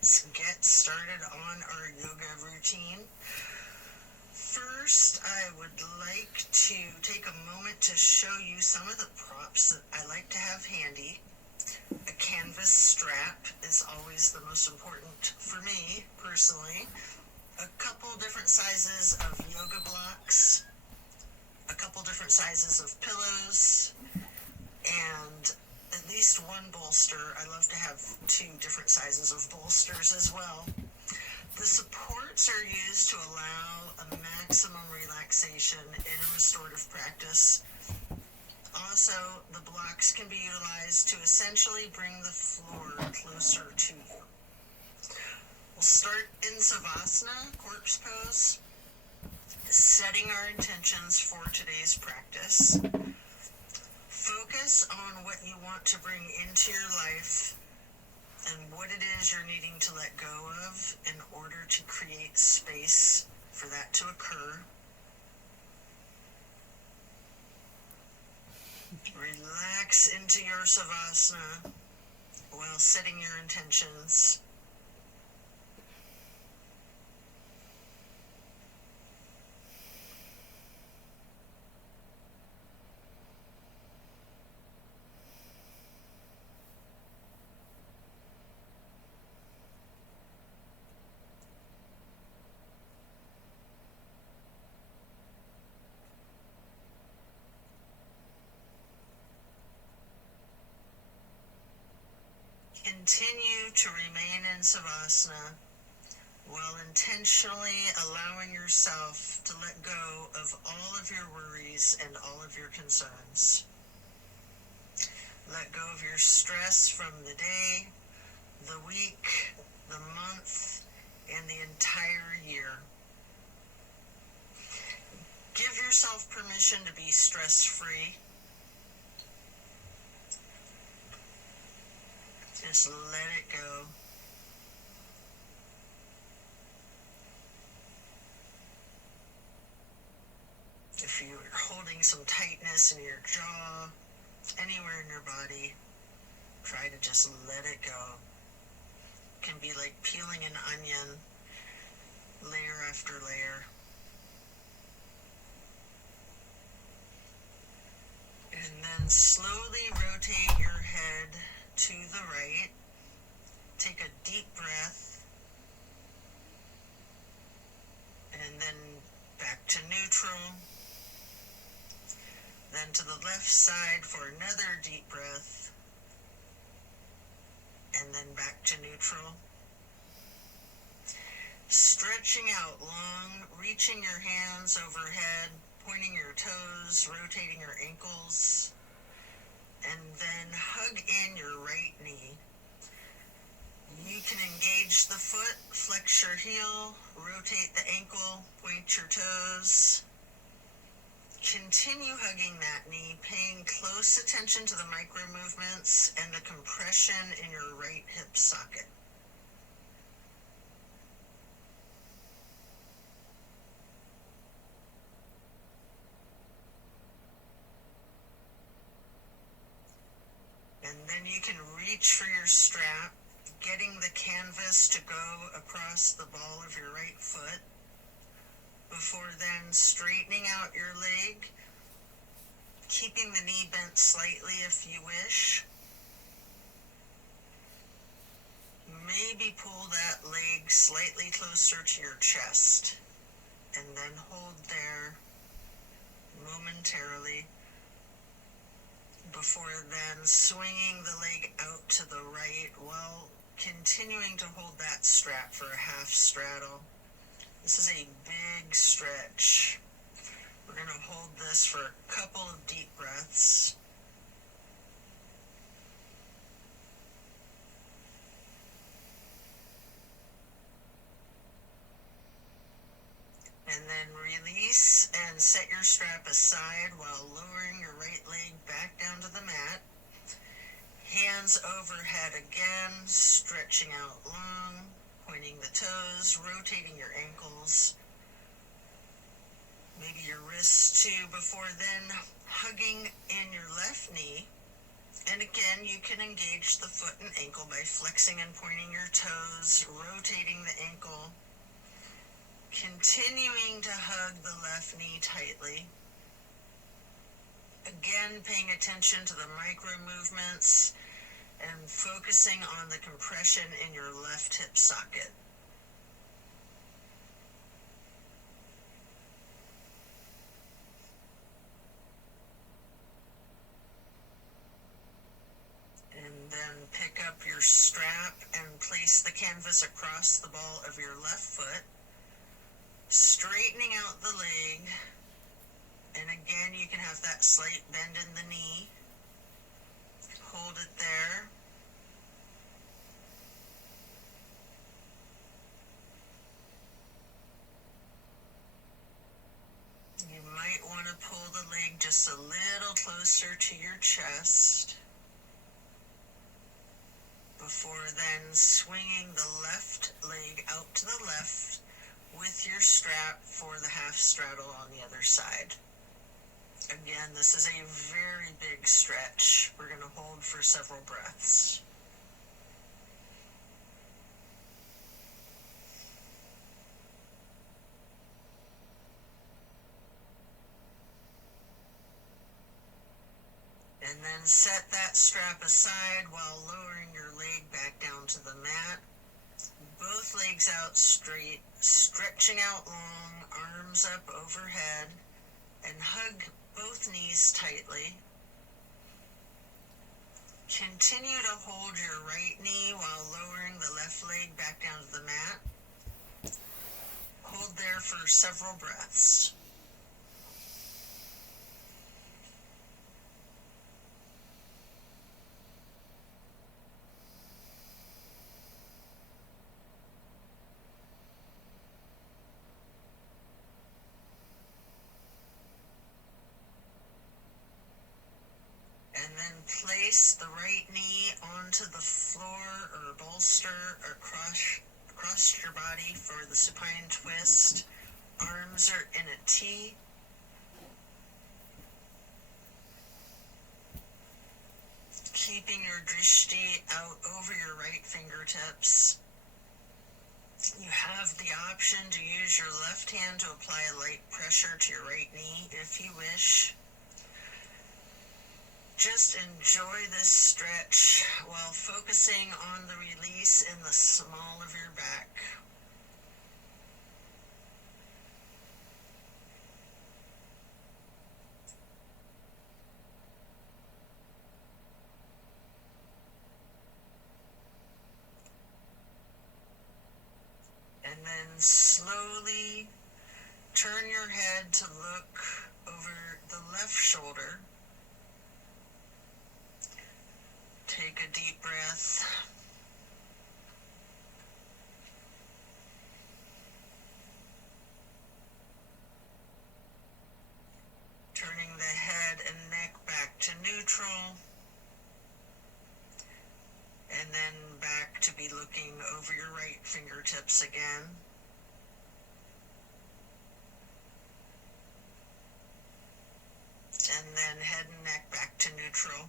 let's get started on our yoga routine. First, I would like to take a moment to show you some of the props that I like to have handy. A canvas strap is always the most important for me, personally. A couple different sizes of yoga blocks, a couple different sizes of pillows, and at least one bolster. I love to have 2 different sizes of bolsters as well. The supports are used to allow a maximum relaxation in a restorative practice. Also, the blocks can be utilized to essentially bring the floor closer to you. We'll start in Savasana, corpse pose, setting our intentions for today's practice. Focus on what you want to bring into your life and what it is you're needing to let go of in order to create space for that to occur. Relax into your Savasana while setting your intentions. Continue to remain in Savasana while intentionally allowing yourself to let go of all of your worries and all of your concerns. Let go of your stress from the day, the week, the month, and the entire year. Give yourself permission to be stress-free. Just let it go. If you're holding some tightness in your jaw, anywhere in your body, try to just let it go. It can be like peeling an onion, layer after layer. And then slowly rotate your head to the right. Take a deep breath. And then back to neutral. Then to the left side for another deep breath. And then back to neutral. Stretching out long, reaching your hands overhead, pointing your toes, rotating your ankles. And then hug in your right knee. You can engage the foot, flex your heel, rotate the ankle, point your toes. Continue hugging that knee, paying close attention to the micro movements and the compression in your right hip socket. And then you can reach for your strap, getting the canvas to go across the ball of your right foot, before then straightening out your leg, keeping the knee bent slightly if you wish. Maybe pull that leg slightly closer to your chest, and then hold there momentarily, before then swinging the leg out to the right while continuing to hold that strap for a half straddle. This is a big stretch. We're going to hold this for a couple of deep breaths. And then release and set your strap aside while lowering your right leg back down to the mat. Hands overhead again, stretching out long, pointing the toes, rotating your ankles, maybe your wrists too, before then hugging in your left knee. And again, you can engage the foot and ankle by flexing and pointing your toes, rotating the ankle, continuing to hug the left knee tightly. Again, paying attention to the micro movements and focusing on the compression in your left hip socket. And then pick up your strap and place the canvas across the ball of your left foot, straightening out the leg. And again, you can have that slight bend in the knee. Hold it there. You might want to pull the leg just a little closer to your chest before then swinging the left leg out to the left with your strap for the half straddle on the other side. Again, this is a very big stretch. We're going to hold for several breaths. And then set that strap aside while lowering your leg back down to the mat. Both legs out straight, stretching out long, arms up overhead, and hug both knees tightly. Continue to hold your right knee while lowering the left leg back down to the mat. Hold there for several breaths. And then place the right knee onto the floor or bolster across your body for the supine twist. Arms are in a T. Keeping your drishti out over your right fingertips. You have the option to use your left hand to apply a light pressure to your right knee if you wish. Just enjoy this stretch while focusing on the release in the small of your back. And then slowly turn your head to look over the left shoulder. Take a deep breath. Turning the head and neck back to neutral. And then back to be looking over your right fingertips again. And then head and neck back to neutral.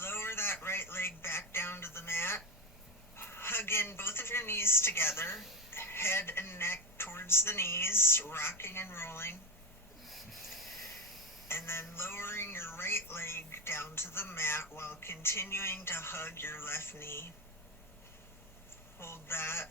Lower that right leg back down to the mat. Hug in both of your knees together. Head and neck towards the knees, rocking and rolling. And then lowering your right leg down to the mat while continuing to hug your left knee. Hold that.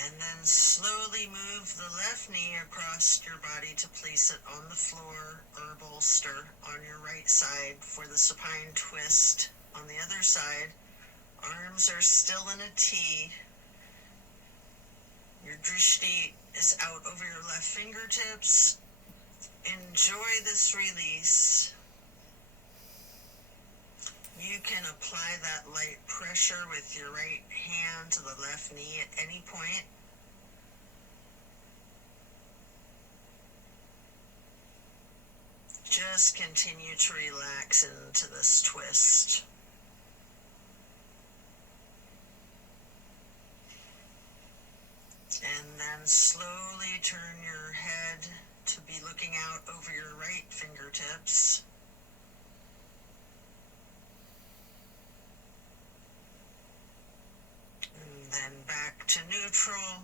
And then slowly move the left knee across your body to place it on the floor or bolster on your right side for the supine twist. On the other side, arms are still in a T. Your drishti is out over your left fingertips. Enjoy this release. You can apply that light pressure with your right hand to the left knee at any point. Just just continue to relax into this twist. And then slowly turn your head to be looking out over your right fingertips. And then back to neutral.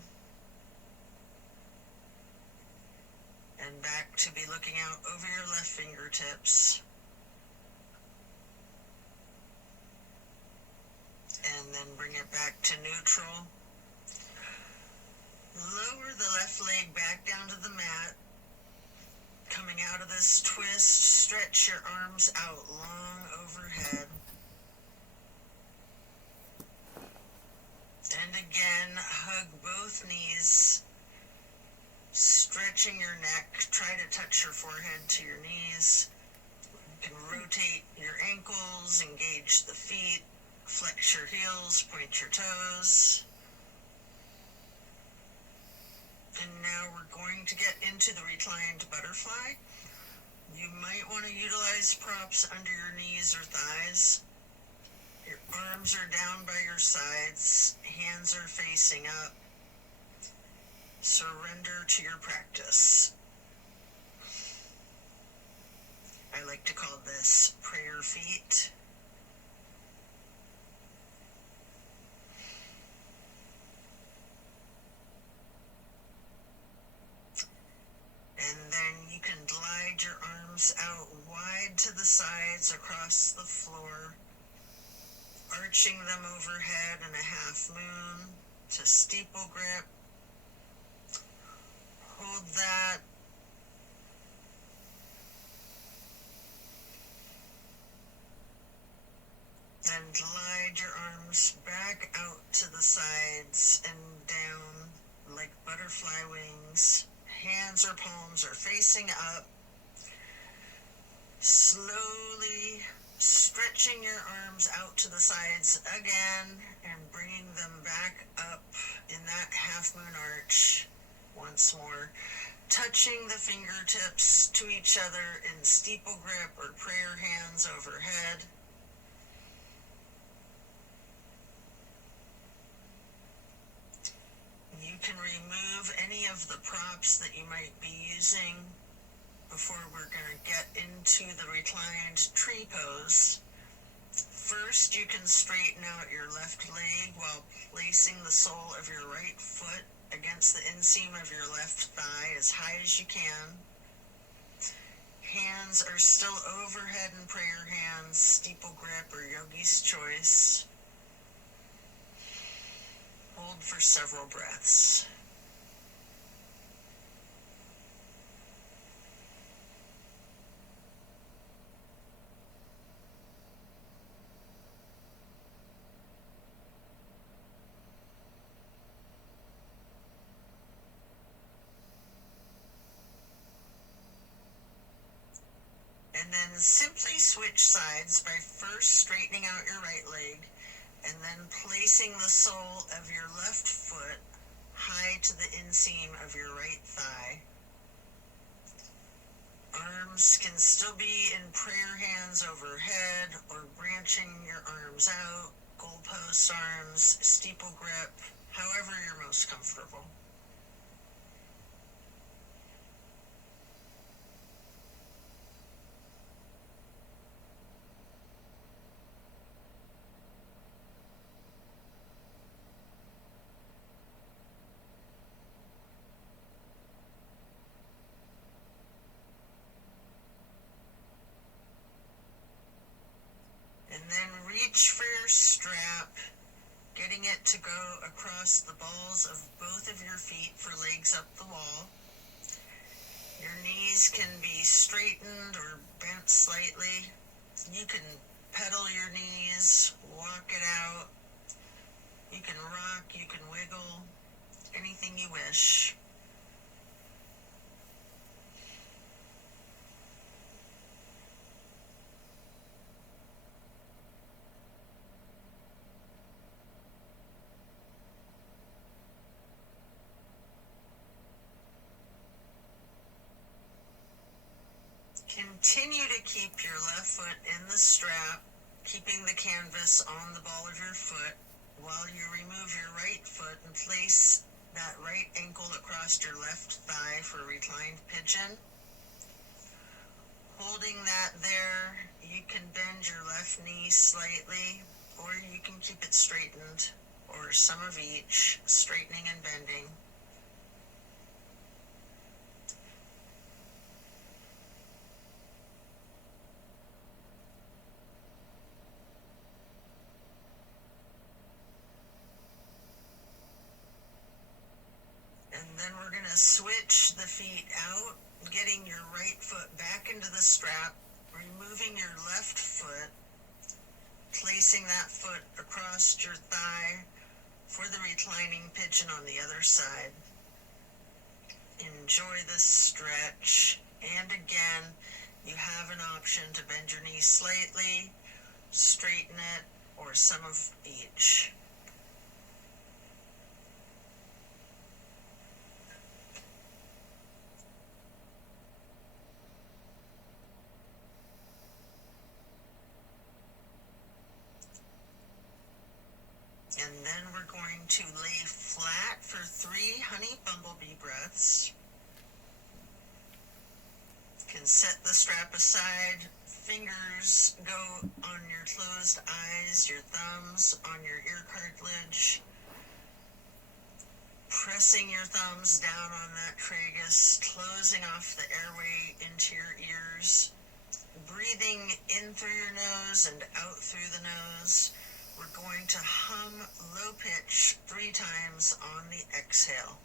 And back to be looking out over your left fingertips. And then bring it back to neutral. Lower the left leg back down to the mat. Coming out of this twist, stretch your arms out long overhead. And again, hug both knees, stretching your neck. Try to touch your forehead to your knees. You can rotate your ankles, engage the feet, flex your heels, point your toes. And now we're going to get into the reclined butterfly. You might want to utilize props under your knees or thighs. Your arms are down by your sides, hands are facing up. Surrender to your practice. I like to call this prayer feet. And then you can glide your arms out wide to the sides across the floor, arching them overhead in a half moon to steeple grip. Hold that. Then glide your arms back out to the sides and down like butterfly wings. Hands or palms are facing up. Slowly stretching your arms out to the sides again and bringing them back up in that half moon arch once more. Touching the fingertips to each other in steeple grip or prayer hands overhead. You can remove any of the props that you might be using before we're going to get into the reclined tree pose. First, you can straighten out your left leg while placing the sole of your right foot against the inseam of your left thigh as high as you can. Hands are still overhead in prayer hands, steeple grip or yogi's choice. Hold for several breaths. And then simply switch sides by first straightening out your right leg and then placing the sole of your left foot high to the inseam of your right thigh. Arms can still be in prayer hands overhead or branching your arms out, goalpost arms, steeple grip, however you're most comfortable. And then reach for your strap, getting it to go across the balls of both of your feet for legs up the wall. Your knees can be straightened or bent slightly. You can pedal your knees, walk it out. You can rock, you can wiggle, anything you wish. Continue to keep your left foot in the strap, keeping the canvas on the ball of your foot while you remove your right foot and place that right ankle across your left thigh for reclined pigeon. Holding that there, you can bend your left knee slightly, or you can keep it straightened, or some of each, straightening and bending. And then we're going to switch the feet out, getting your right foot back into the strap, removing your left foot, placing that foot across your thigh for the reclining pigeon on the other side. Enjoy the stretch. And again, you have an option to bend your knee slightly, straighten it, or some of each. And then we're going to lay flat for 3 honey bumblebee breaths. You can set the strap aside, fingers go on your closed eyes, your thumbs on your ear cartilage, pressing your thumbs down on that tragus, closing off the airway into your ears, breathing in through your nose and out through the nose. We're going to hum low pitch 3 times on the exhale.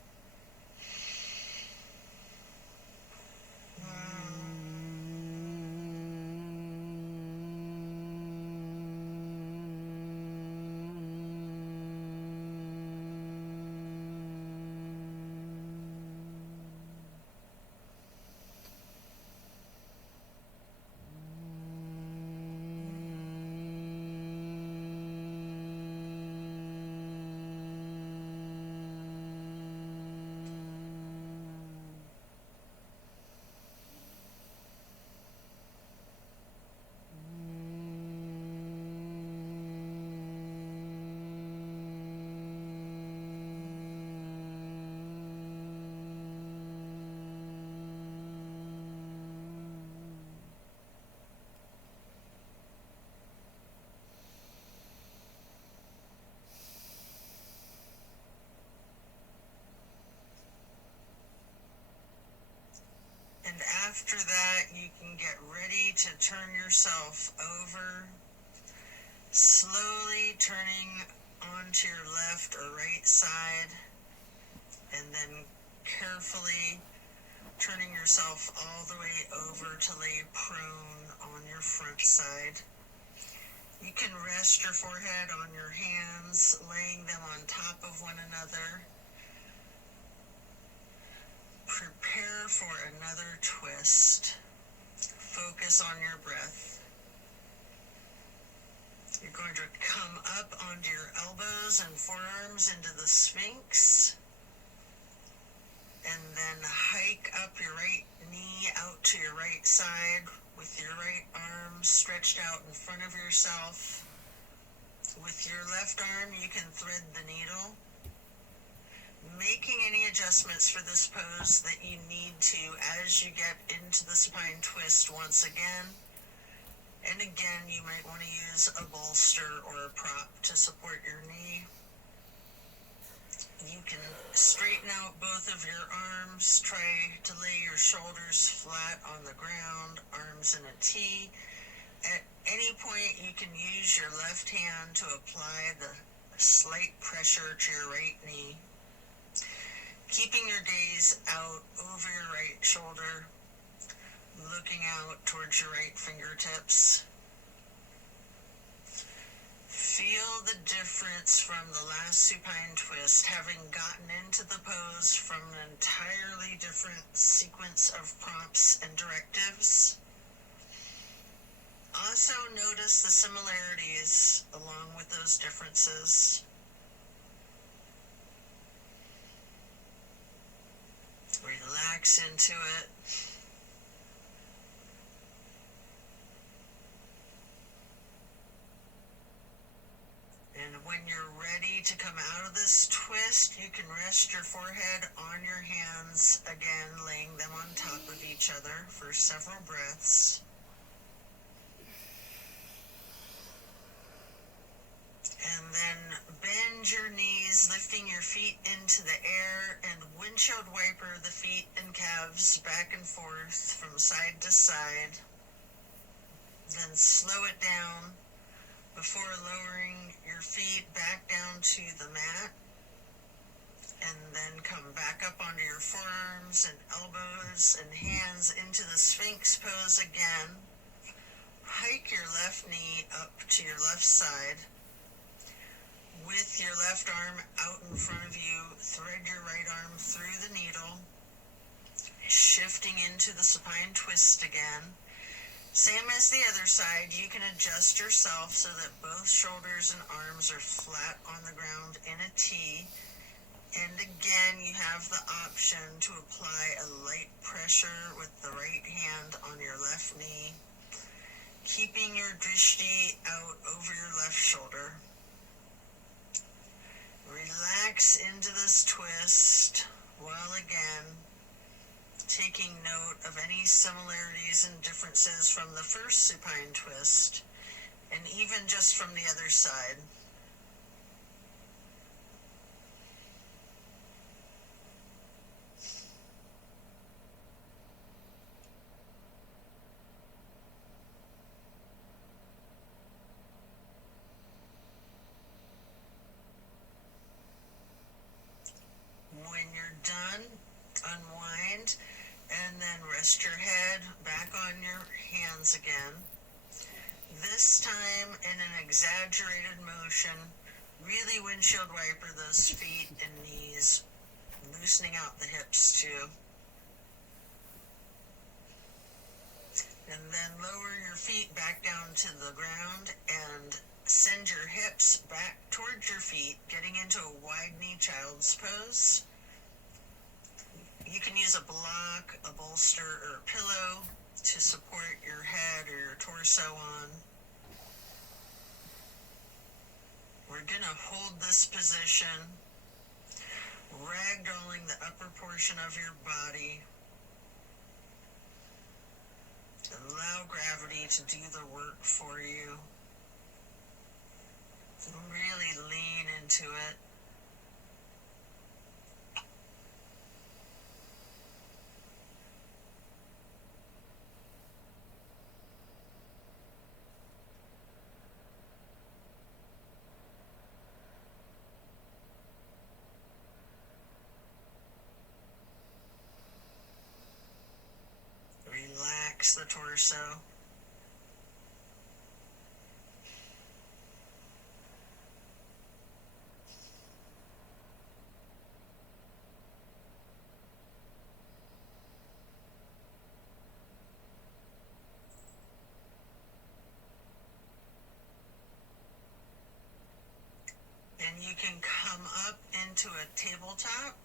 And after that, you can get ready to turn yourself over, slowly turning onto your left or right side, and then carefully turning yourself all the way over to lay prone on your front side. You can rest your forehead on your hands, laying them on top of one another. Prepare for another twist. Focus on your breath. You're going to come up onto your elbows and forearms into the Sphinx. And then hike up your right knee out to your right side with your right arm stretched out in front of yourself. With your left arm, you can thread the needle, making any adjustments for this pose that you need to as you get into the spine twist once again. And again, you might want to use a bolster or a prop to support your knee. You can straighten out both of your arms, try to lay your shoulders flat on the ground, arms in a T. At any point, you can use your left hand to apply the slight pressure to your right knee. Keeping your gaze out over your right shoulder, looking out towards your right fingertips. Feel the difference from the last supine twist, having gotten into the pose from an entirely different sequence of prompts and directives. Also notice the similarities along with those differences. Relax into it. When you're ready to come out of this twist, you can rest your forehead on your hands, again laying them on top of each other for several breaths. And then bend your knees, lifting your feet into the air, and windshield wiper the feet and calves back and forth from side to side. Then slow it down before lowering your feet back down to the mat. And then come back up onto your forearms and elbows and hands into the Sphinx pose again. Hike your left knee up to your left side. With your left arm out in front of you, thread your right arm through the needle, shifting into the supine twist again. Same as the other side, you can adjust yourself so that both shoulders and arms are flat on the ground in a T. And again, you have the option to apply a light pressure with the right hand on your left knee, keeping your drishti out over your left shoulder. Relax into this twist while again taking note of any similarities and differences from the first supine twist, and even just from the other side. When you're done, unwind, and then rest your head back on your hands again. This time in an exaggerated motion, really windshield wiper those feet and knees, loosening out the hips too. And then lower your feet back down to the ground and send your hips back towards your feet, getting into a wide knee child's pose. You can use a block, a bolster, or a pillow to support your head or your torso on. We're going to hold this position, ragdolling the upper portion of your body. Allow gravity to do the work for you. Really lean into it. Relax the torso. And you can come up into a tabletop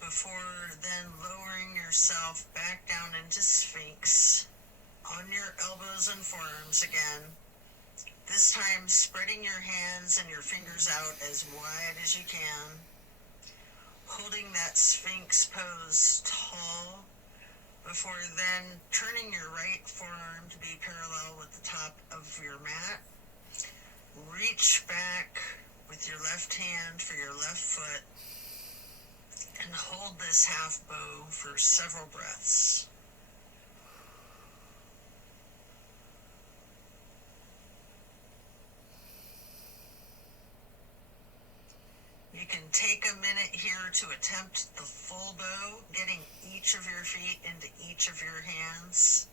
before then lowering yourself back down into Sphinx on your elbows and forearms again. This time spreading your hands and your fingers out as wide as you can, holding that Sphinx pose tall before then turning your right forearm to be parallel with the top of your mat. Reach back with your left hand for your left foot and hold this half bow for several breaths. You can take a minute here to attempt the full bow, getting each of your feet into each of your hands.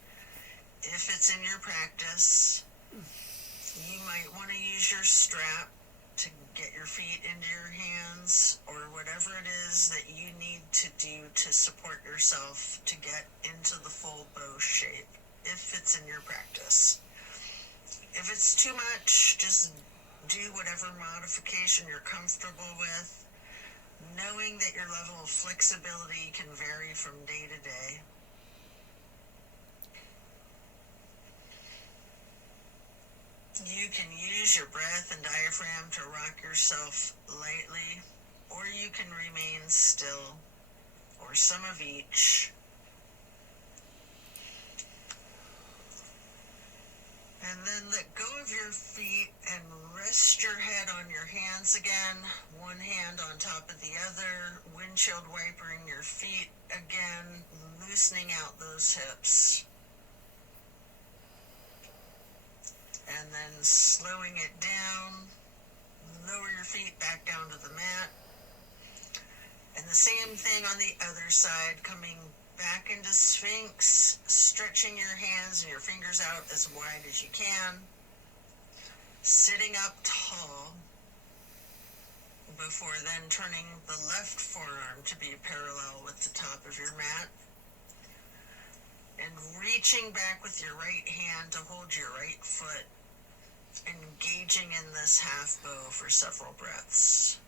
If it's in your practice, you might want to use your strap to get your feet into your hands, or whatever it is that you need to do to support yourself to get into the full bow shape, if it's in your practice. If it's too much, just do whatever modification you're comfortable with, knowing that your level of flexibility can vary from day to day. You can use use your breath and diaphragm to rock yourself lightly, or you can remain still, or some of each. And then let go of your feet and rest your head on your hands again, one hand on top of the other, windshield wipering your feet again, loosening out those hips. And then slowing it down, lower your feet back down to the mat. And the same thing on the other side, coming back into Sphinx, stretching your hands and your fingers out as wide as you can. Sitting up tall, before then turning the left forearm to be parallel with the top of your mat. And reaching back with your right hand to hold your right foot, engaging in this half bow for several breaths.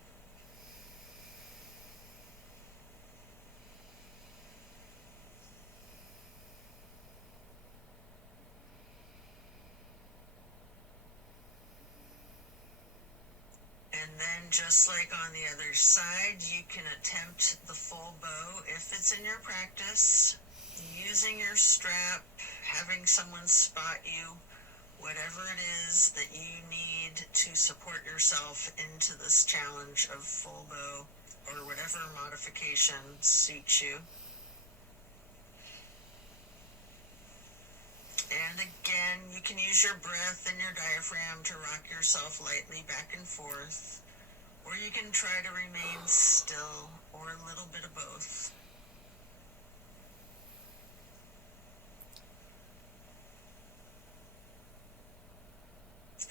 And then just like on the other side, you can attempt the full bow if it's in your practice, using your strap, having someone spot you, whatever it is that you need to support yourself into this challenge of full bow, or whatever modification suits you. And again, you can use your breath and your diaphragm to rock yourself lightly back and forth, or you can try to remain still, or a little bit of both.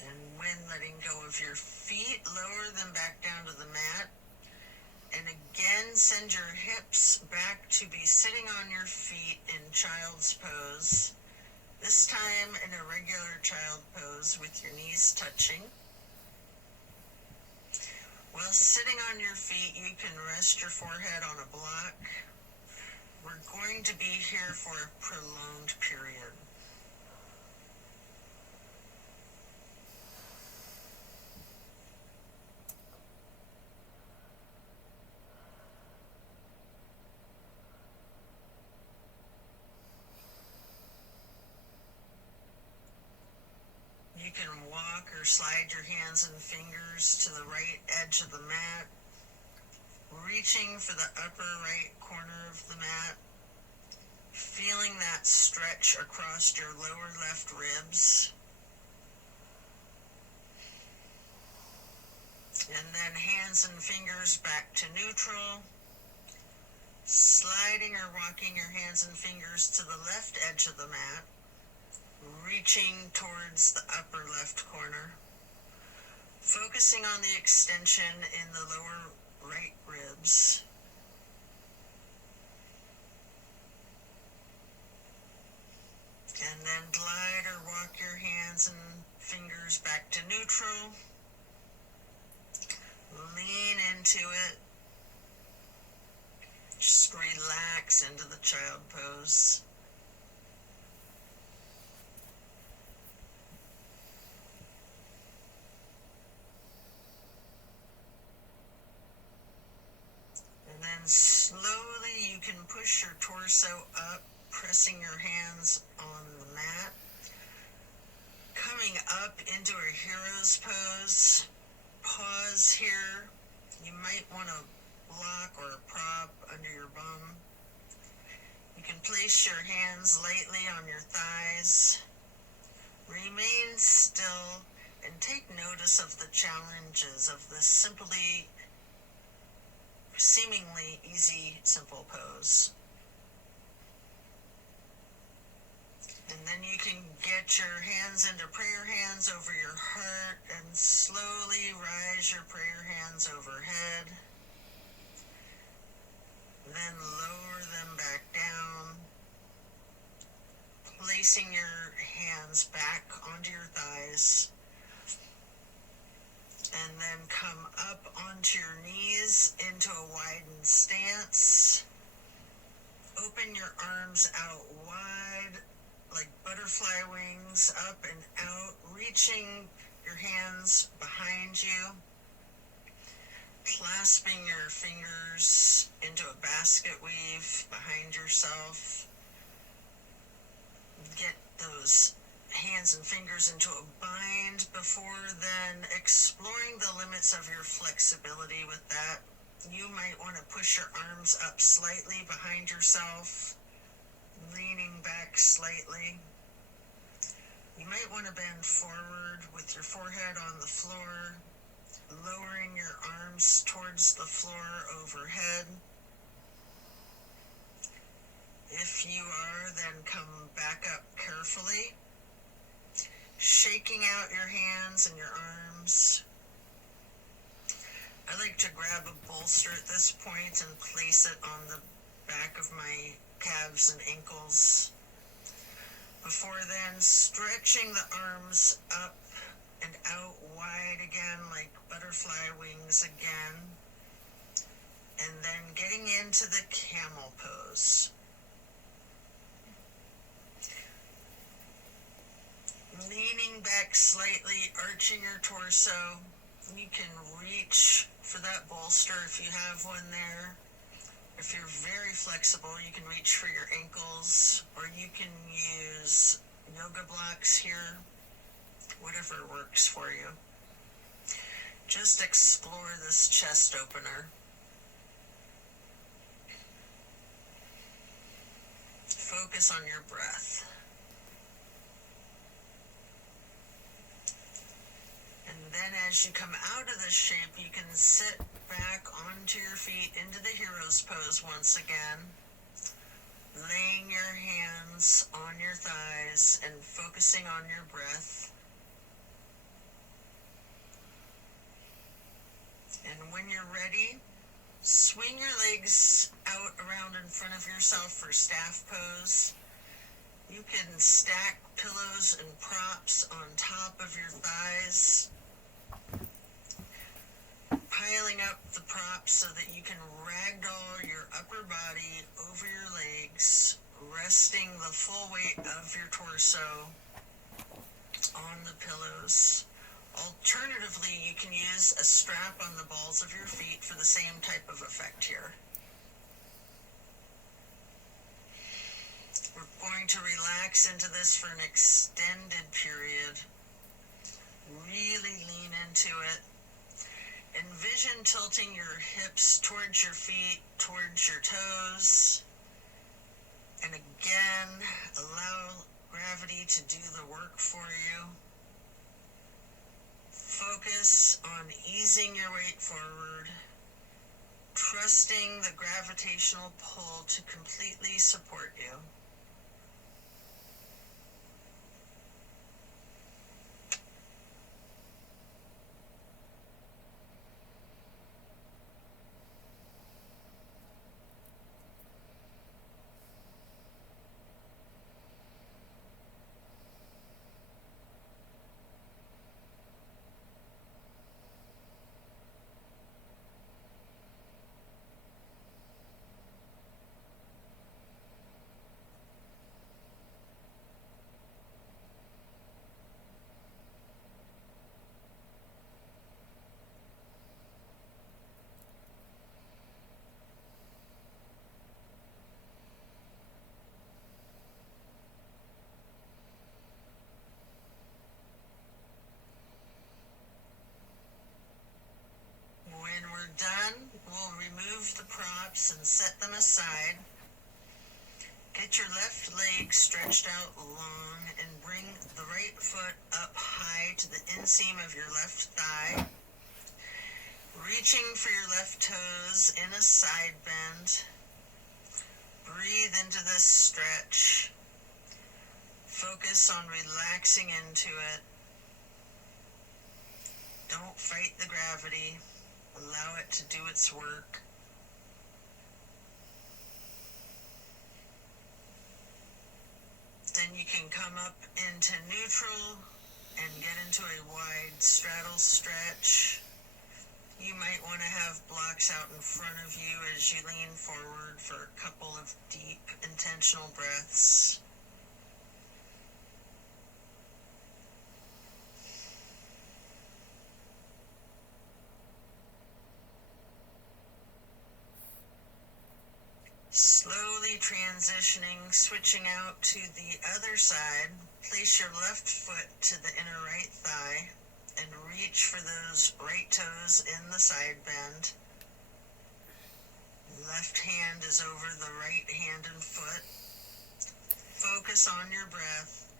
And when letting go of your feet, lower them back down to the mat. And again, send your hips back to be sitting on your feet in child's pose. This time in a regular child pose with your knees touching. While sitting on your feet, you can rest your forehead on a block. We're going to be here for a prolonged period. You can walk or slide your hands and fingers to the right edge of the mat, reaching for the upper right corner of the mat, feeling that stretch across your lower left ribs. And then hands and fingers back to neutral, sliding or walking your hands and fingers to the left edge of the mat, reaching towards the upper left corner, focusing on the extension in the lower right ribs. And then glide or walk your hands and fingers back to neutral. Lean into it. Just relax into the child pose. And then slowly you can push your torso up, pressing your hands on the mat. Coming up into a hero's pose. Pause here. You might want a block or a prop under your bum. You can place your hands lightly on your thighs. Remain still and take notice of the challenges of this seemingly easy, simple pose. And then you can get your hands into prayer hands over your heart and slowly rise your prayer hands overhead. Then lower them back down, placing your hands back onto your thighs. And then come up onto your knees into a widened stance. Open your arms out wide like butterfly wings, up and out, reaching your hands behind you, clasping your fingers into a basket weave behind yourself. Get those hands and fingers into a bind before then exploring the limits of your flexibility with that. You might want to push your arms up slightly behind yourself, leaning back slightly. You might want to bend forward with your forehead on the floor, lowering your arms towards the floor overhead. If you are, then come back up carefully, shaking out your hands and your arms. I like to grab a bolster at this point and place it on the back of my calves and ankles. Before then, stretching the arms up and out wide again like butterfly wings again. And then getting into the camel pose. Leaning back slightly, arching your torso. You can reach for that bolster if you have one there. If you're very flexible, you can reach for your ankles, or you can use yoga blocks here, whatever works for you. Just explore this chest opener. Focus on your breath. And then as you come out of this shape, you can sit back onto your feet into the hero's pose once again, laying your hands on your thighs and focusing on your breath. And when you're ready, swing your legs out around in front of yourself for staff pose. You can stack pillows and props on top of your thighs, piling up the props so that you can ragdoll your upper body over your legs, resting the full weight of your torso on the pillows. Alternatively, you can use a strap on the balls of your feet for the same type of effect here. We're going to relax into this for an extended period. Really lean into it. Envision tilting your hips towards your feet, towards your toes. And again, allow gravity to do the work for you. Focus on easing your weight forward, trusting the gravitational pull to completely support you. Done, we'll remove the props and set them aside. Get your left leg stretched out long and bring the right foot up high to the inseam of your left thigh. Reaching for your left toes in a side bend. Breathe into this stretch. Focus on relaxing into it. Don't fight the gravity. Allow it to do its work. Then you can come up into neutral and get into a wide straddle stretch. You might want to have blocks out in front of you as you lean forward for a couple of deep, intentional breaths. transitioning, switching out to the other side, place your left foot to the inner right thigh and reach for those right toes in the side bend. Left hand is over the right hand and foot. Focus on your breath,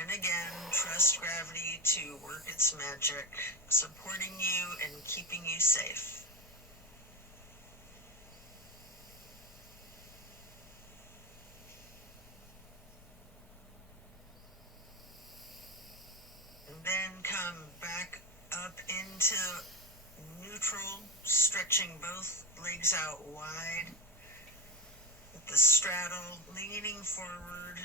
and again, trust gravity to work its magic, supporting you and keeping you safe. Then come back up into neutral, stretching both legs out wide. With the straddle, leaning forward,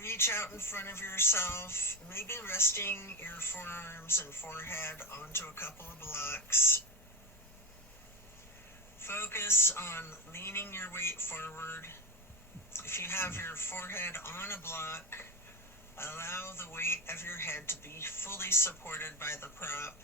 reach out in front of yourself, maybe resting your forearms and forehead onto a couple of blocks. Focus on leaning your weight forward. If you have your forehead on a block, allow the weight of your head to be fully supported by the prop.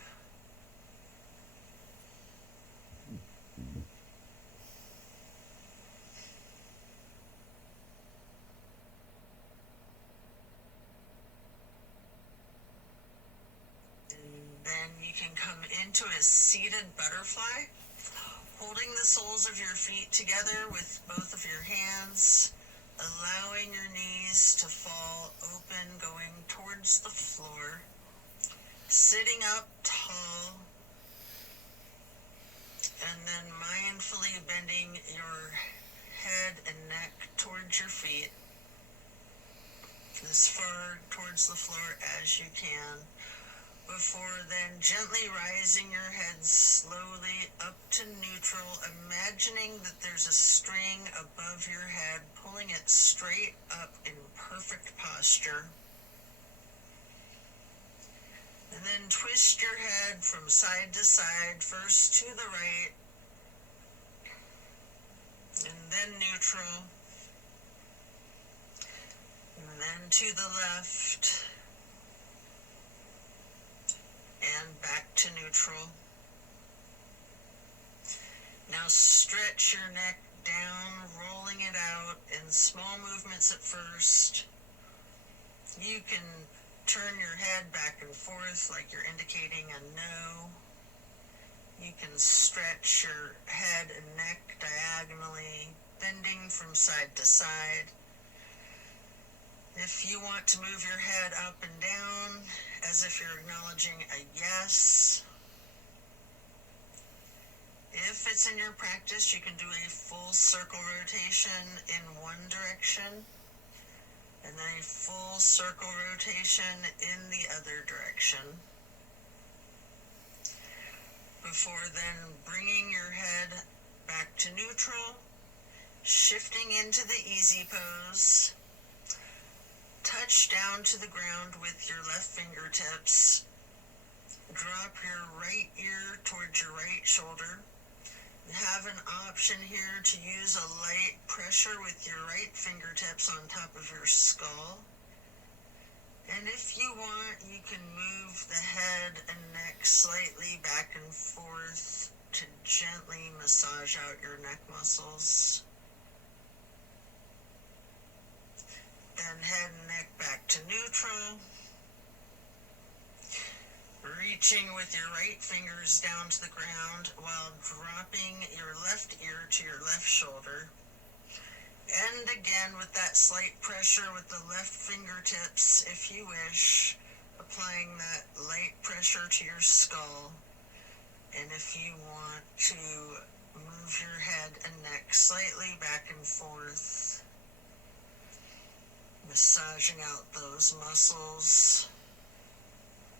And then you can come into a seated butterfly, holding the soles of your feet together with both of your hands, allowing your knees to fall open, going towards the floor, sitting up tall, and then mindfully bending your head and neck towards your feet, as far towards the floor as you can, before then gently rising your head slowly up to neutral, imagining that there's a string above your head, pulling it straight up in perfect posture. And then twist your head from side to side, first to the right, and then neutral, and then to the left, and back to neutral. Now stretch your neck down, rolling it out in small movements at first. You can turn your head back and forth like you're indicating a no. You can stretch your head and neck diagonally, bending from side to side. If you want to move your head up and down as if you're acknowledging a yes. If it's in your practice, you can do a full circle rotation in one direction and then a full circle rotation in the other direction. Before then bringing your head back to neutral, shifting into the easy pose. Touch down to the ground with your left fingertips. Drop your right ear towards your right shoulder. You have an option here to use a light pressure with your right fingertips on top of your skull. And if you want, you can move the head and neck slightly back and forth to gently massage out your neck muscles. Then head and neck back to neutral. Reaching with your right fingers down to the ground while dropping your left ear to your left shoulder. And again with that slight pressure with the left fingertips, if you wish, applying that light pressure to your skull. And if you want to move your head and neck slightly back and forth, massaging out those muscles,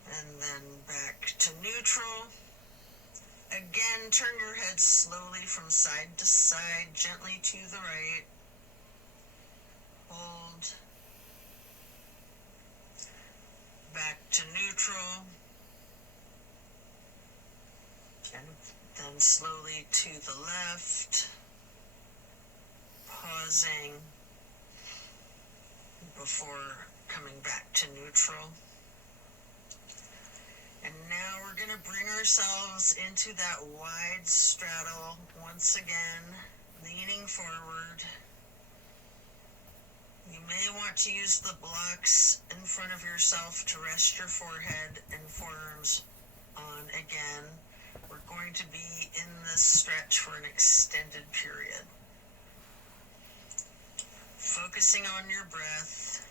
and then back to neutral. Again, turn your head slowly from side to side, gently to the right. Hold. Back to neutral. And then slowly to the left. Pausing before coming back to neutral. And now we're going to bring ourselves into that wide straddle once again, leaning forward. You may want to use the blocks in front of yourself to rest your forehead and forearms on again. We're going to be in this stretch for an extended period. Focusing on your breath.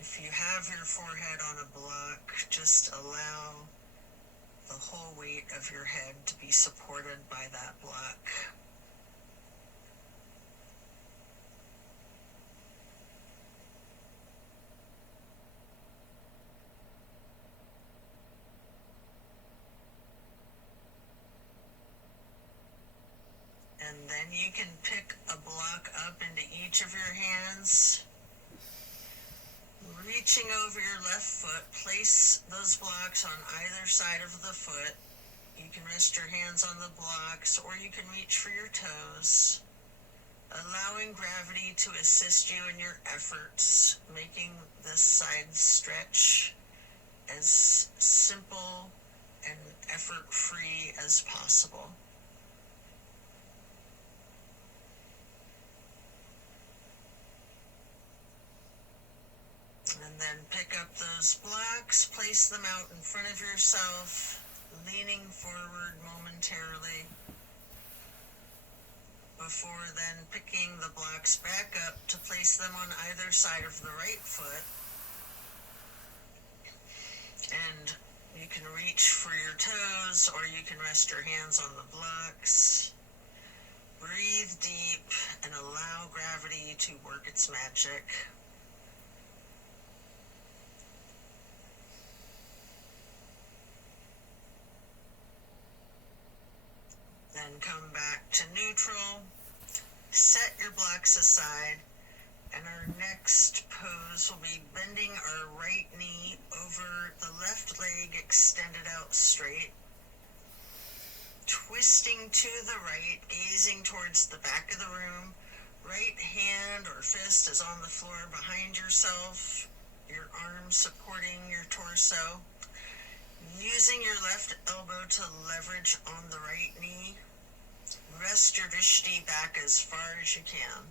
If you have your forehead on a block, just allow the whole weight of your head to be supported by that block. And then you can pick a block up into each of your hands. Reaching over your left foot, place those blocks on either side of the foot. You can rest your hands on the blocks, or you can reach for your toes. Allowing gravity to assist you in your efforts, making this side stretch as simple and effort-free as possible. And then pick up those blocks, place them out in front of yourself, leaning forward momentarily, before then picking the blocks back up to place them on either side of the right foot. And you can reach for your toes, or you can rest your hands on the blocks. Breathe deep and allow gravity to work its magic. Then come back to neutral, set your blocks aside, and our next pose will be bending our right knee over the left leg extended out straight, twisting to the right, gazing towards the back of the room. Right hand or fist is on the floor behind yourself, your arm supporting your torso. Using your left elbow to leverage on the right knee. Rest your drishti back as far as you can.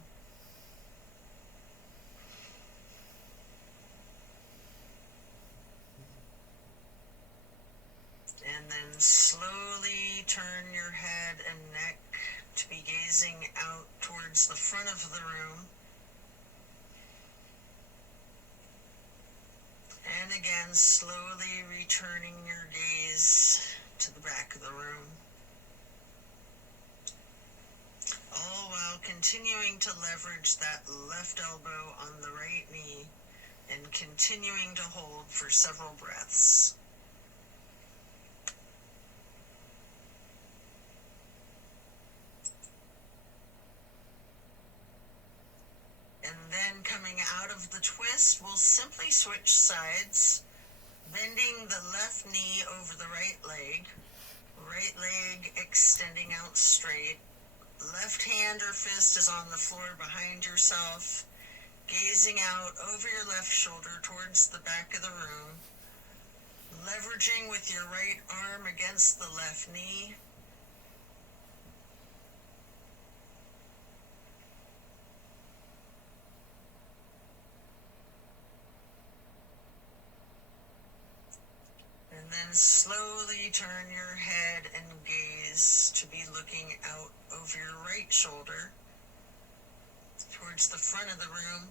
And then slowly turn your head and neck to be gazing out towards the front of the room. And again, slowly returning your gaze to the back of the room. All while continuing to leverage that left elbow on the right knee and continuing to hold for several breaths. And then coming out of the twist, we'll simply switch sides, bending the left knee over the right leg extending out straight. Left hand or fist is on the floor behind yourself, gazing out over your left shoulder towards the back of the room, leveraging with your right arm against the left knee. And then slowly turn your head and gaze to be looking out over your right shoulder towards the front of the room.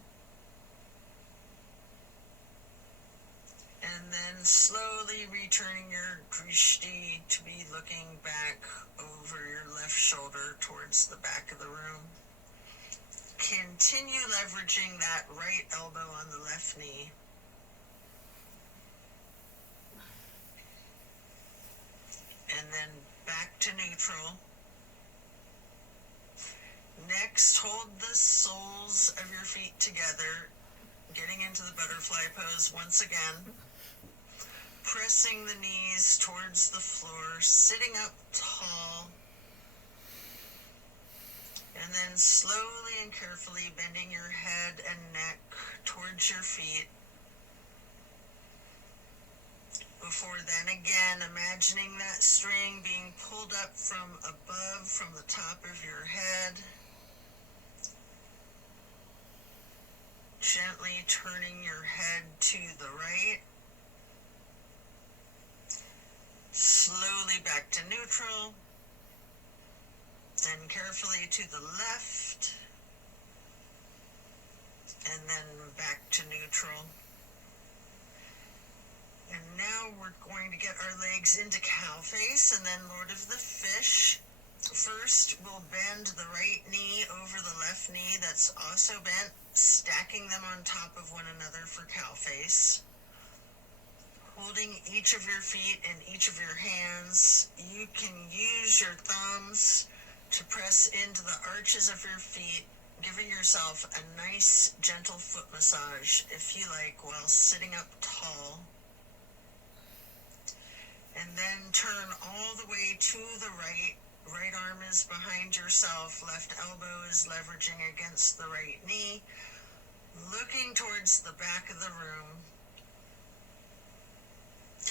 And then slowly returning your drishti to be looking back over your left shoulder towards the back of the room. Continue leveraging that right elbow on the left knee. And then back to neutral. Next, hold the soles of your feet together, getting into the butterfly pose once again. Pressing the knees towards the floor, sitting up tall. And then slowly and carefully bending your head and neck towards your feet. Before then, again, imagining that string being pulled up from above, from the top of your head. Gently turning your head to the right. Slowly back to neutral. Then carefully to the left. And then back to neutral. And now we're going to get our legs into cow face and then Lord of the Fish. First, we'll bend the right knee over the left knee that's also bent, stacking them on top of one another for cow face. Holding each of your feet in each of your hands, you can use your thumbs to press into the arches of your feet, giving yourself a nice, gentle foot massage, if you like, while sitting up tall. And then turn all the way to the right. Right arm is behind yourself, left elbow is leveraging against the right knee, looking towards the back of the room.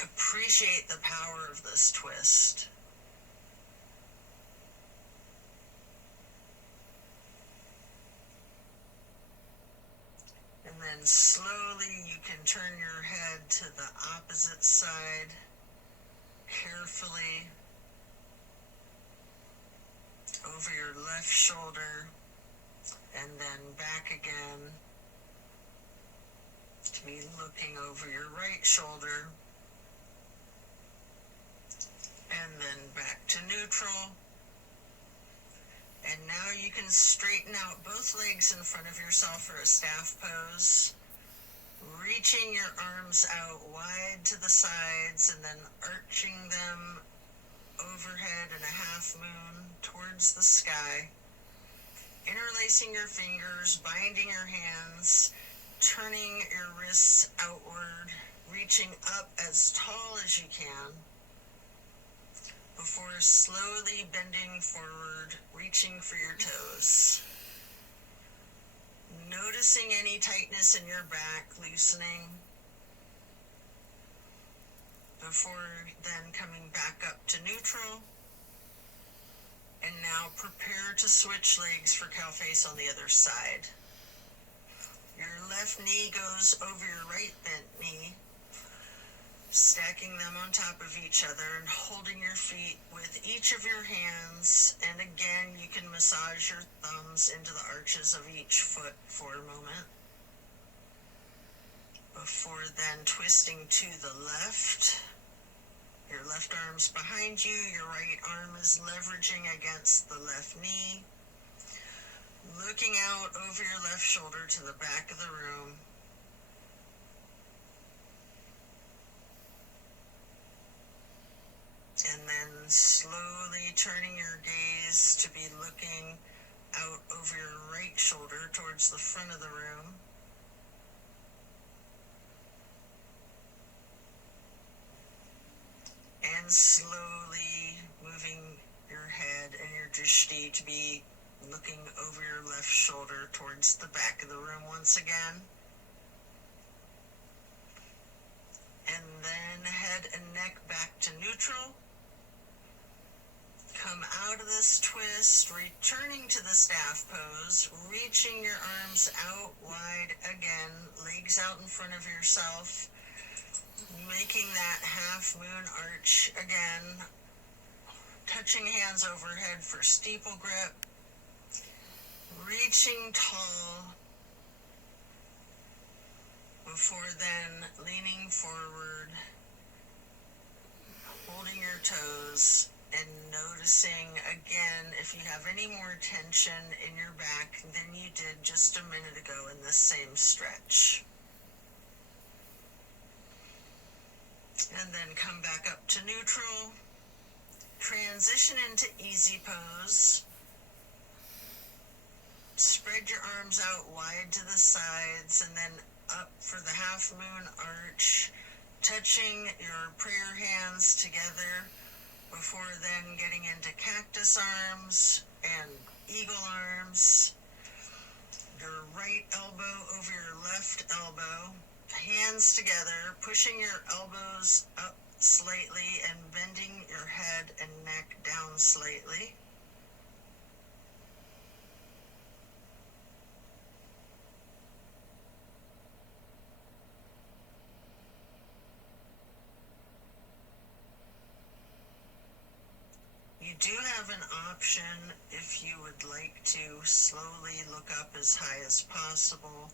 Appreciate the power of this twist. And then slowly you can turn your head to the opposite side, carefully, over your left shoulder, and then back again to be looking over your right shoulder, and then back to neutral. And now you can straighten out both legs in front of yourself for a staff pose, reaching your arms out wide to the sides and then arching them overhead in a half moon towards the sky, interlacing your fingers, binding your hands, turning your wrists outward, reaching up as tall as you can, before slowly bending forward, reaching for your toes. Noticing any tightness in your back, loosening, before then coming back up to neutral. And now prepare to switch legs for cow face on the other side. Your left knee goes over your right bent knee, stacking them on top of each other and holding your feet with each of your hands. And again, you can massage your thumbs into the arches of each foot for a moment. Before then twisting to the left. Your left arm's behind you, your right arm is leveraging against the left knee. Looking out over your left shoulder to the back of the room. And then slowly turning your gaze to be looking out over your right shoulder towards the front of the room. And slowly moving your head and your drishti to be looking over your left shoulder towards the back of the room once again. And then head and neck back to neutral. Come out of this twist, returning to the staff pose, reaching your arms out wide again, legs out in front of yourself, making that half moon arch again, touching hands overhead for steeple grip, reaching tall, before then leaning forward, holding your toes, and noticing again if you have any more tension in your back than you did just a minute ago in this same stretch. And then come back up to neutral. Transition into easy pose. Spread your arms out wide to the sides and then up for the half moon arch, touching your prayer hands together before then getting into cactus arms and eagle arms. Your right elbow over your left elbow, hands together, pushing your elbows up slightly and bending your head and neck down slightly. You do have an option if you would like to slowly look up as high as possible,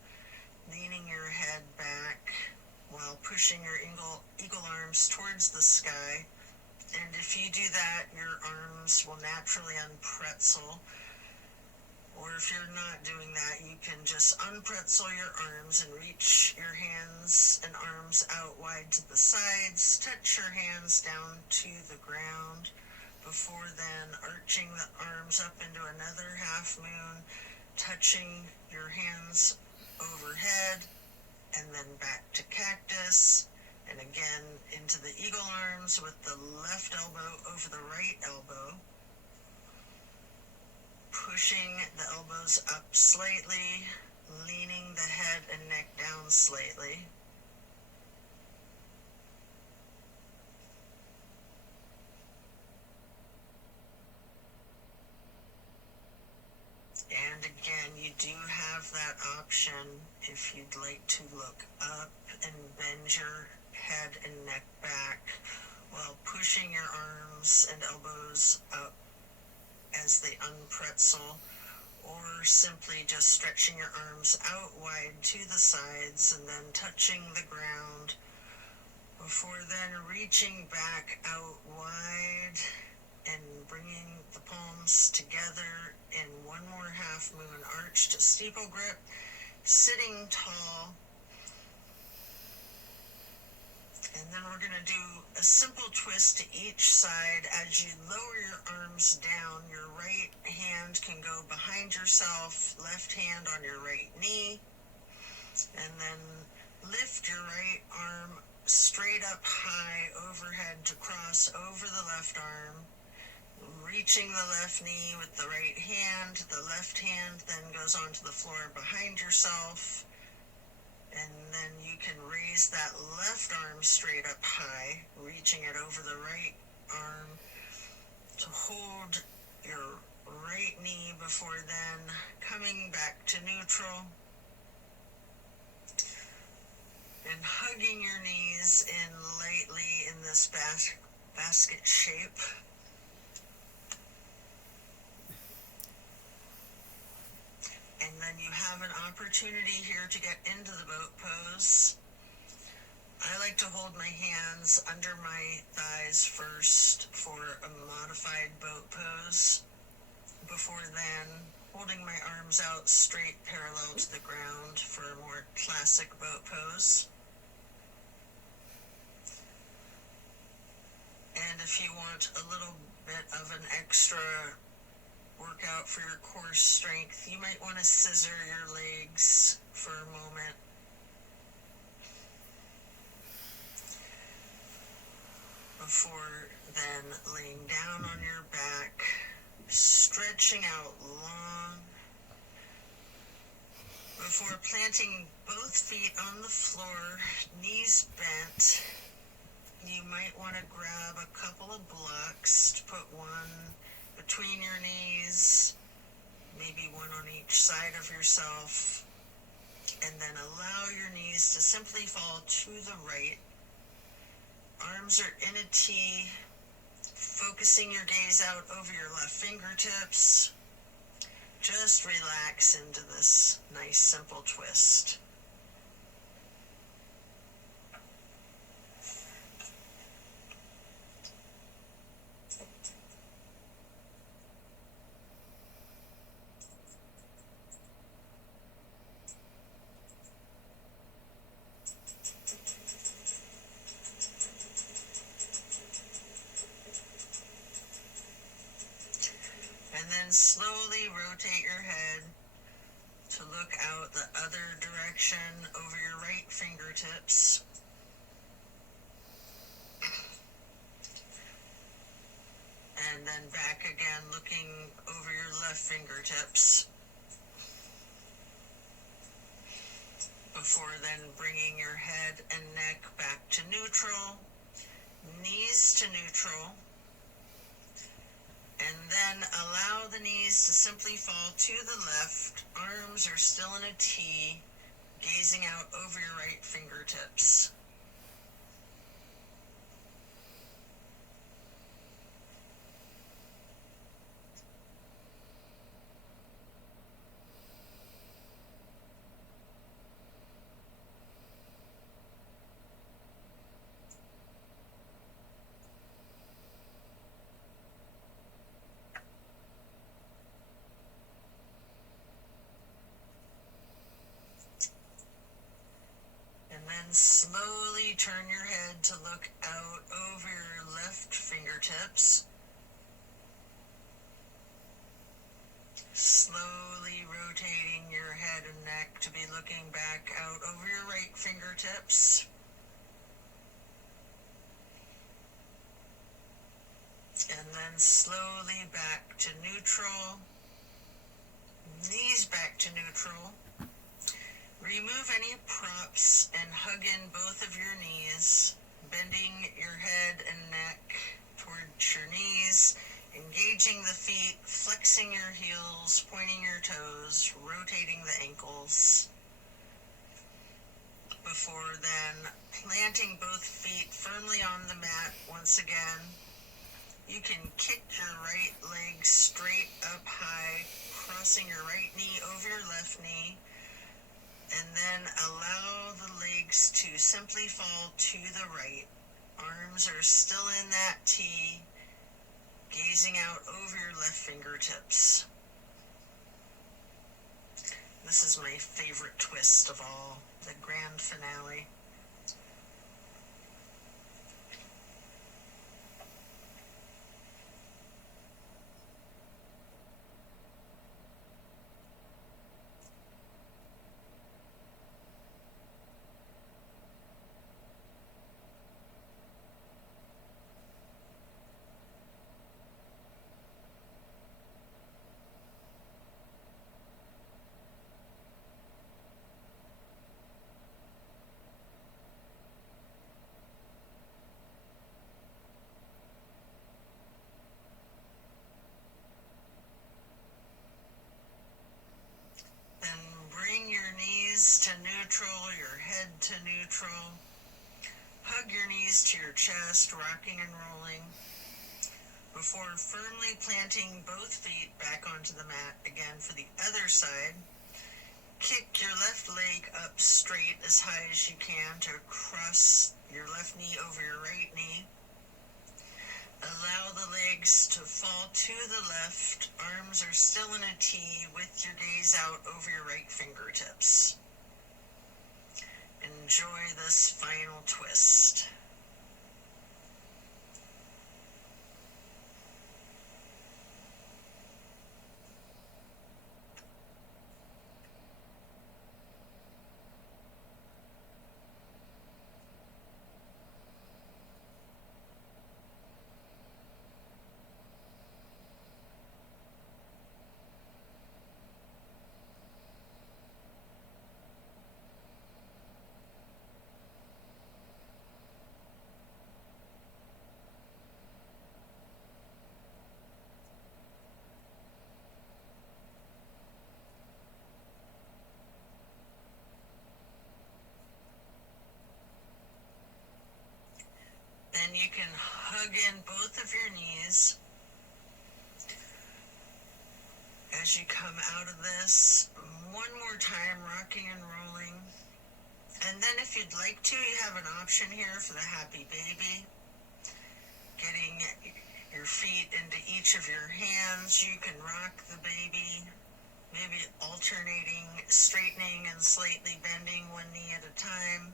leaning your head back while pushing your eagle arms towards the sky. And if you do that, your arms will naturally unpretzel. Or if you're not doing that, you can just unpretzel your arms and reach your hands and arms out wide to the sides. Touch your hands down to the ground. Before then, arching the arms up into another half moon, touching your hands overhead, and then back to cactus, and again into the eagle arms with the left elbow over the right elbow, pushing the elbows up slightly, leaning the head and neck down slightly. And again, you do have that option if you'd like to look up and bend your head and neck back while pushing your arms and elbows up as they unpretzel, or simply just stretching your arms out wide to the sides and then touching the ground before then reaching back out wide and bringing the palms together in one more half moon arch to steeple grip, sitting tall. And then we're going to do a simple twist to each side. As you lower your arms down, your right hand can go behind yourself, left hand on your right knee, and then lift your right arm straight up high overhead to cross over the left arm, reaching the left knee with the right hand. The left hand then goes onto the floor behind yourself, and then you can raise that left arm straight up high, reaching it over the right arm to hold your right knee before then coming back to neutral and hugging your knees in lightly in this basket shape. And then you have an opportunity here to get into the boat pose. I like to hold my hands under my thighs first for a modified boat pose. Before then, holding my arms out straight parallel to the ground for a more classic boat pose. And if you want a little bit of an extra workout for your core strength, you might want to scissor your legs for a moment. Before then laying down on your back, stretching out long. Before planting both feet on the floor, knees bent, you might want to grab a couple of blocks to put one between your knees, maybe one on each side of yourself, and then allow your knees to simply fall to the right. Arms are in a T, focusing your gaze out over your left fingertips. Just relax into this nice simple twist. And then slowly rotate your head to look out the other direction over your right fingertips. and then back again, looking over your left fingertips, before then bringing your head and neck back to neutral, knees to neutral, and then allow the knees to simply fall to the left. Arms are still in a T, gazing out over your right fingertips. And then slowly turn your head to look out over your left fingertips. Slowly rotating your head and neck to be looking back out over your right fingertips. And then slowly back to neutral. Knees back to neutral. Remove any props and hug in both of your knees, bending your head and neck towards your knees, engaging the feet, flexing your heels, pointing your toes, rotating the ankles. Before then, planting both feet firmly on the mat once again. You can kick your right leg straight up high, crossing your right knee over your left knee, and then allow the legs to simply fall to the right. Arms are still in that T, gazing out over your left fingertips. This is my favorite twist of all, the grand finale. Then bring your knees to neutral, your head to neutral. Hug your knees to your chest, rocking and rolling, before firmly planting both feet back onto the mat again for the other side. Kick your left leg up straight as high as you can to cross your left knee over your right knee. Allow the legs to fall to the left. Arms are still in a T with your gaze out over your right fingertips. Enjoy this final twist. Then you can hug in both of your knees as you come out of this. One more time, rocking and rolling. And then if you'd like to, you have an option here for the happy baby. Getting your feet into each of your hands. You can rock the baby, maybe alternating, straightening and slightly bending one knee at a time.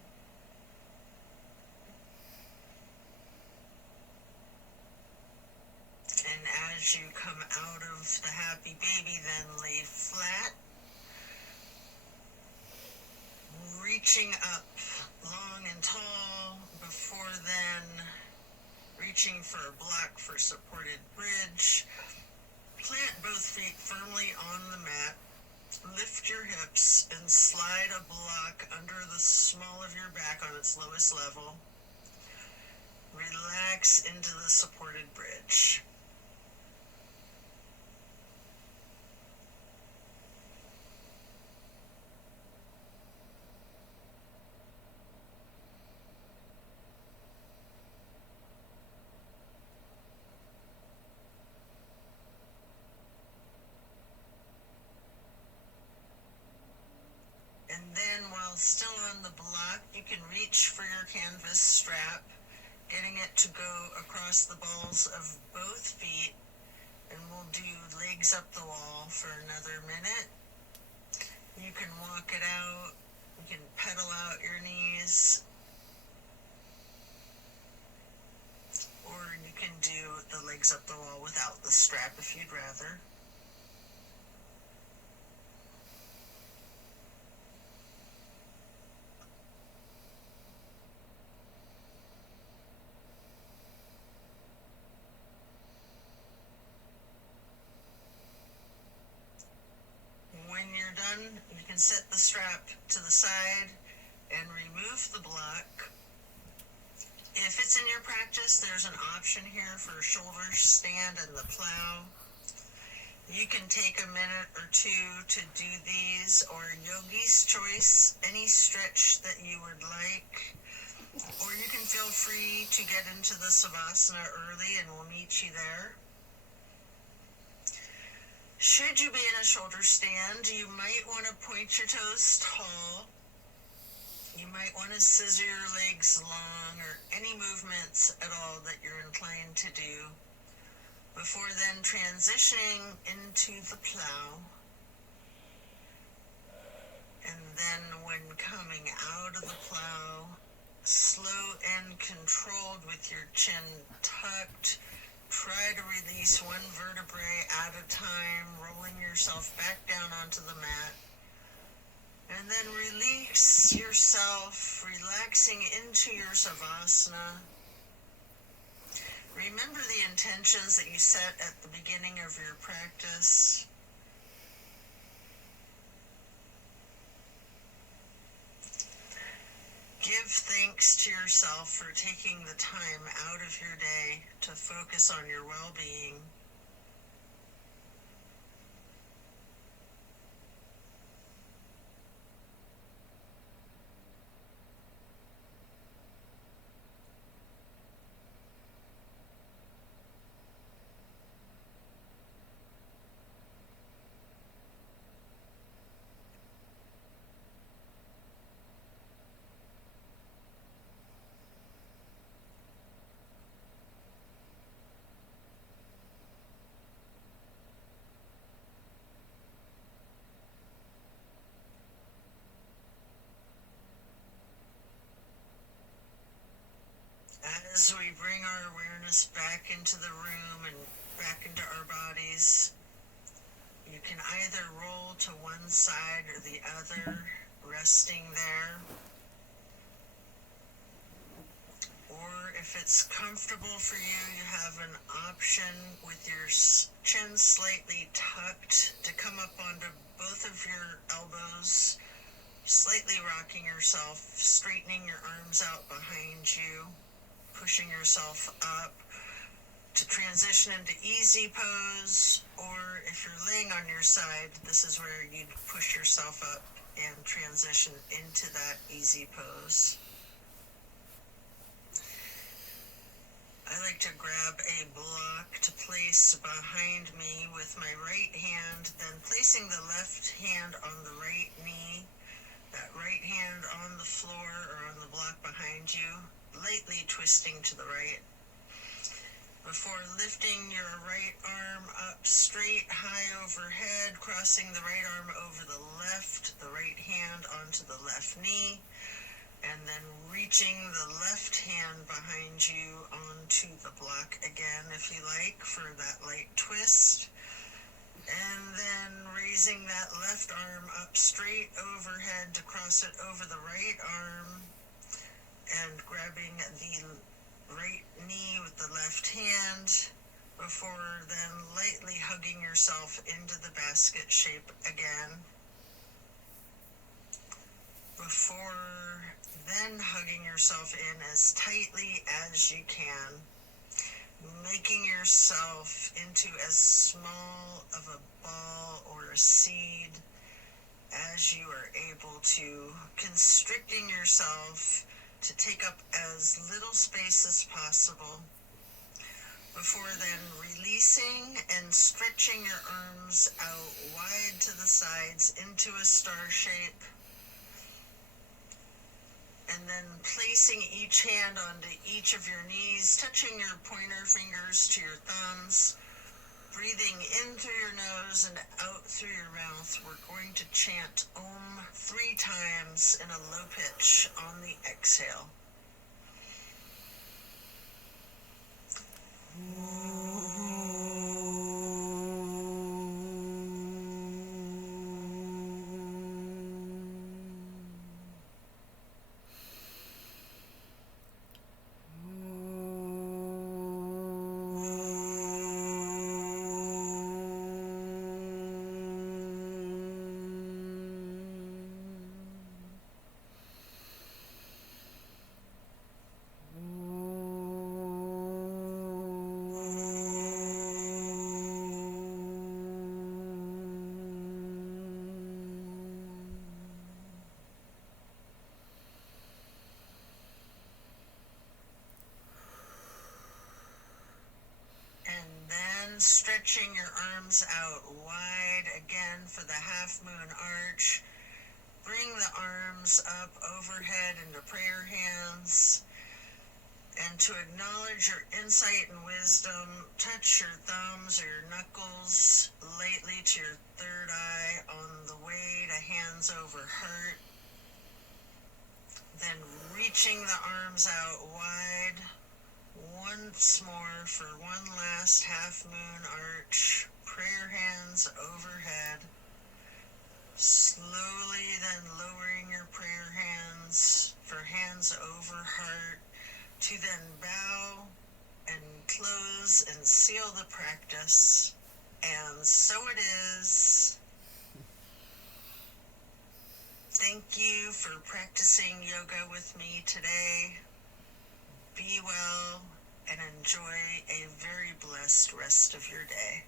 And as you come out of the happy baby, then lay flat, reaching up long and tall, before then reaching for a block for supported bridge. Plant both feet firmly on the mat. Lift your hips and slide a block under the small of your back on its lowest level. Relax into the supported bridge. And then while still on the block, you can reach for your canvas strap, getting it to go across the balls of both feet, and we'll do legs up the wall for another minute. You can walk it out, you can pedal out your knees, or you can do the legs up the wall without the strap if you'd rather. When you're done, you can set the strap to the side and remove the block. If it's in your practice, there's an option here for shoulder stand and the plow. You can take a minute or two to do these, or yogi's choice, any stretch that you would like. Or you can feel free to get into the Savasana early and we'll meet you there. Should you be in a shoulder stand, you might want to point your toes tall. You might want to scissor your legs long, or any movements at all that you're inclined to do, before then transitioning into the plow. And then when coming out of the plow, slow and controlled with your chin tucked, try to release one vertebrae at a time, rolling yourself back down onto the mat. And then release yourself, relaxing into your Savasana. Remember the intentions that you set at the beginning of your practice. Give thanks to yourself for taking the time out of your day to focus on your well-being. As we bring our awareness back into the room and back into our bodies, you can either roll to one side or the other, resting there. Or if it's comfortable for you, you have an option with your chin slightly tucked to come up onto both of your elbows, slightly rocking yourself, straightening your arms out behind you, pushing yourself up to transition into easy pose. Or if you're laying on your side, this is where you'd push yourself up and transition into that easy pose. I like to grab a block to place behind me with my right hand, then placing the left hand on the right knee, that right hand on the floor or on the block behind you, lightly twisting to the right, before lifting your right arm up straight high overhead, crossing the right arm over the right hand onto the left knee, and then reaching the left hand behind you onto the block again, if you like, for that light twist. And then raising that left arm up straight overhead to cross it over the right arm, and grabbing the right knee with the left hand, before then lightly hugging yourself into the basket shape again. Before then hugging yourself in as tightly as you can, making yourself into as small of a ball or a seed as you are able to, constricting yourself to take up as little space as possible. Before then releasing and stretching your arms out wide to the sides into a star shape. And then placing each hand onto each of your knees, touching your pointer fingers to your thumbs, breathing in through your nose and out through your mouth. We're going to chant Om 3 times in a low pitch on the exhale. Stretching your arms out wide again for the half moon arch. Bring the arms up overhead into prayer hands. And to acknowledge your insight and wisdom, touch your thumbs or your knuckles lightly to your third eye on the way to hands over heart. Then reaching the arms out wide. Once more for one last half moon arch, prayer hands overhead. Slowly then lowering your prayer hands for hands over heart, to then bow and close and seal the practice. And so it is. Thank you for practicing yoga with me today. Be well and enjoy a very blessed rest of your day.